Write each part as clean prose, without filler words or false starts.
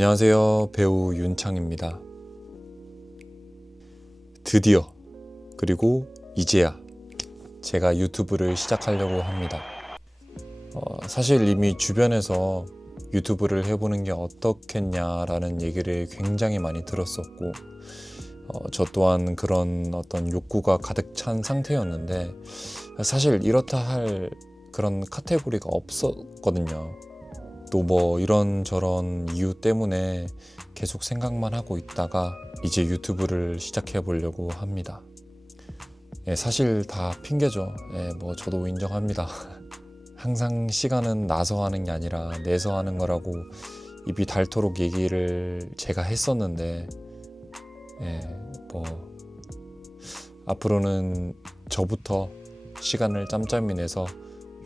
안녕하세요. 배우 윤창입니다. 드디어, 그리고 이제야 제가 유튜브를 시작하려고 합니다. 사실 이미 주변에서 유튜브를 해보는 게 어떻겠냐라는 얘기를 굉장히 많이 들었었고, 저 또한 그런 어떤 욕구가 가득 찬 상태였는데, 사실 이렇다 할 그런 카테고리가 없었거든요. 또 뭐 이런저런 이유 때문에 계속 생각만 하고 있다가 이제 유튜브를 시작해 보려고 합니다. 사실 다 핑계죠. 뭐 저도 인정합니다. 항상 시간은 나서 하는 게 아니라 내서 하는 거라고 입이 닳도록 얘기를 제가 했었는데, 뭐 앞으로는 저부터 시간을 짬짬이 내서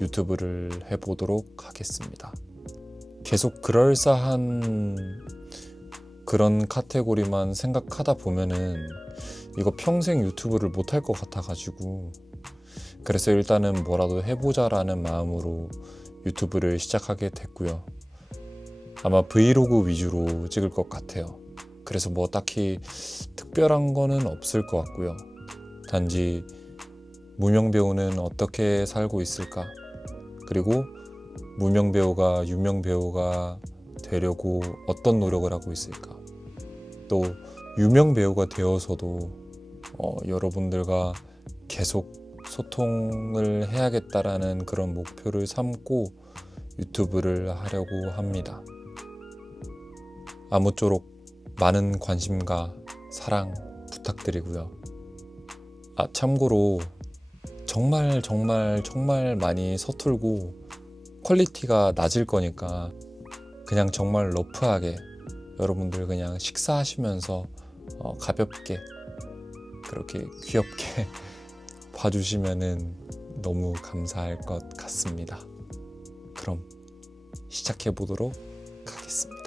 유튜브를 해보도록 하겠습니다. 계속 그럴싸한 그런 카테고리만 생각하다 보면은 이거 평생 유튜브를 못할 것 같아가지고, 그래서 일단은 뭐라도 해보자라는 마음으로 유튜브를 시작하게 됐고요. 아마 브이로그 위주로 찍을 것 같아요. 그래서 뭐 딱히 특별한 거는 없을 것 같고요. 단지 무명 배우는 어떻게 살고 있을까, 그리고 무명 배우가 유명 배우가 되려고 어떤 노력을 하고 있을까, 또 유명 배우가 되어서도 여러분들과 계속 소통을 해야겠다라는 그런 목표를 삼고 유튜브를 하려고 합니다. 아무쪼록 많은 관심과 사랑 부탁드리고요. 참고로 정말 많이 서툴고 퀄리티가 낮을 거니까 그냥 정말 러프하게 여러분들 그냥 식사하시면서 가볍게 그렇게 귀엽게 봐주시면은 너무 감사할 것 같습니다. 그럼 시작해 보도록 하겠습니다.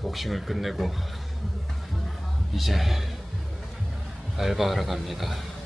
복싱을 끝내고 이제 알바하러 갑니다.